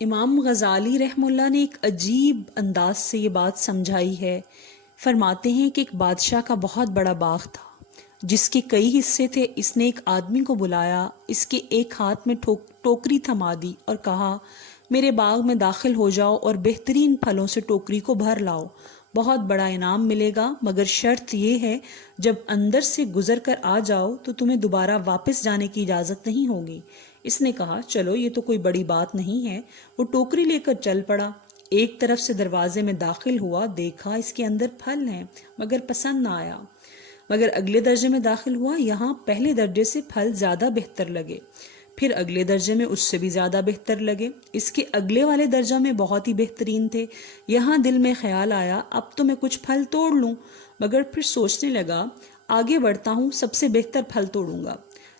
امام غزالی رحمہ اللہ نے ایک عجیب انداز سے یہ بات سمجھائی ہے۔ فرماتے ہیں کہ ایک بادشاہ کا بہت بڑا باغ تھا جس کے کئی حصے تھے۔ اس نے ایک آدمی کو بلایا، اس کے ایک ہاتھ میں ٹوکری تھما دی اور کہا، میرے باغ میں داخل ہو جاؤ اور بہترین پھلوں سے ٹوکری کو بھر لاؤ، بہت بڑا انعام ملے گا، مگر شرط یہ ہے جب اندر سے گزر کر آ جاؤ تو تمہیں دوبارہ واپس جانے کی اجازت نہیں ہوگی۔ اس نے کہا، چلو یہ تو کوئی بڑی بات نہیں ہے۔ وہ ٹوکری لے کر چل پڑا، ایک طرف سے دروازے میں داخل ہوا، دیکھا اس کے اندر پھل ہیں مگر پسند نہ آیا۔ مگر اگلے درجے میں داخل ہوا، یہاں پہلے درجے سے پھل زیادہ بہتر لگے، پھر اگلے درجے میں اس سے بھی زیادہ بہتر لگے، اس کے اگلے والے درجہ میں بہت ہی بہترین تھے۔ یہاں دل میں خیال آیا، اب تو میں کچھ پھل توڑ لوں، مگر پھر سوچنے لگا، آگے بڑھتا ہوں، سب سے بہتر پھل توڑوں گا۔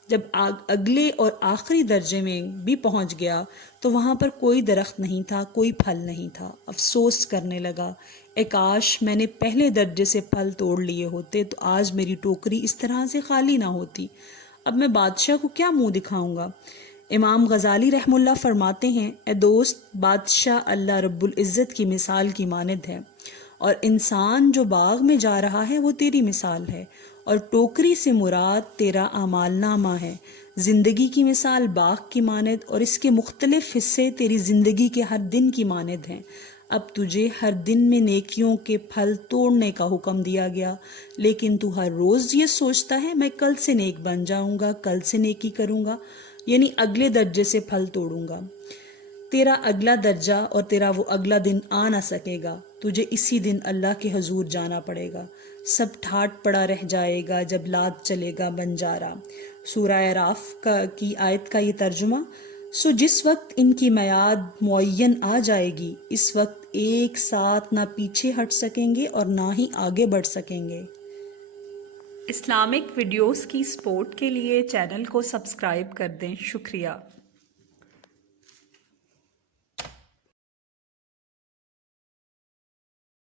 جب اگلے اور آخری درجے میں بھی پہنچ گیا تو وہاں پر کوئی درخت نہیں تھا، کوئی پھل نہیں تھا۔ افسوس کرنے لگا، اے کاش میں نے پہلے درجے سے پھل توڑ لیے ہوتے تو آج میری ٹوکری اس طرح سے خالی نہ ہوتی۔ اب میں بادشاہ کو کیا منہ دکھاؤں گا؟ امام غزالی رحمہ اللہ فرماتے ہیں، اے دوست، بادشاہ اللہ رب العزت کی مثال کی مانند ہے، اور انسان جو باغ میں جا رہا ہے وہ تیری مثال ہے، اور ٹوکری سے مراد تیرا اعمال نامہ ہے۔ زندگی کی مثال باغ کی مانند اور اس کے مختلف حصے تیری زندگی کے ہر دن کی مانند ہیں۔ اب تجھے ہر دن میں نیکیوں کے پھل توڑنے کا حکم دیا گیا، لیکن تو ہر روز یہ سوچتا ہے میں کل سے نیک بن جاؤں گا، کل سے نیکی کروں گا، یعنی اگلے درجے سے پھل توڑوں گا۔ تیرا اگلا درجہ اور تیرا وہ اگلا دن آ نہ سکے گا، تجھے اسی دن اللہ کے حضور جانا پڑے گا۔ سب ٹھاٹ پڑا رہ جائے گا جب لاد چلے گا بنجارا۔ سورہ اعراف کی آیت کا یہ ترجمہ، سو جس وقت ان کی میعاد معین آ جائے گی، اس وقت ایک ساتھ نہ پیچھے ہٹ سکیں گے اور نہ ہی آگے بڑھ سکیں گے۔ اسلامک ویڈیوز کی سپورٹ کے لیے چینل کو سبسکرائب کر دیں۔ شکریہ۔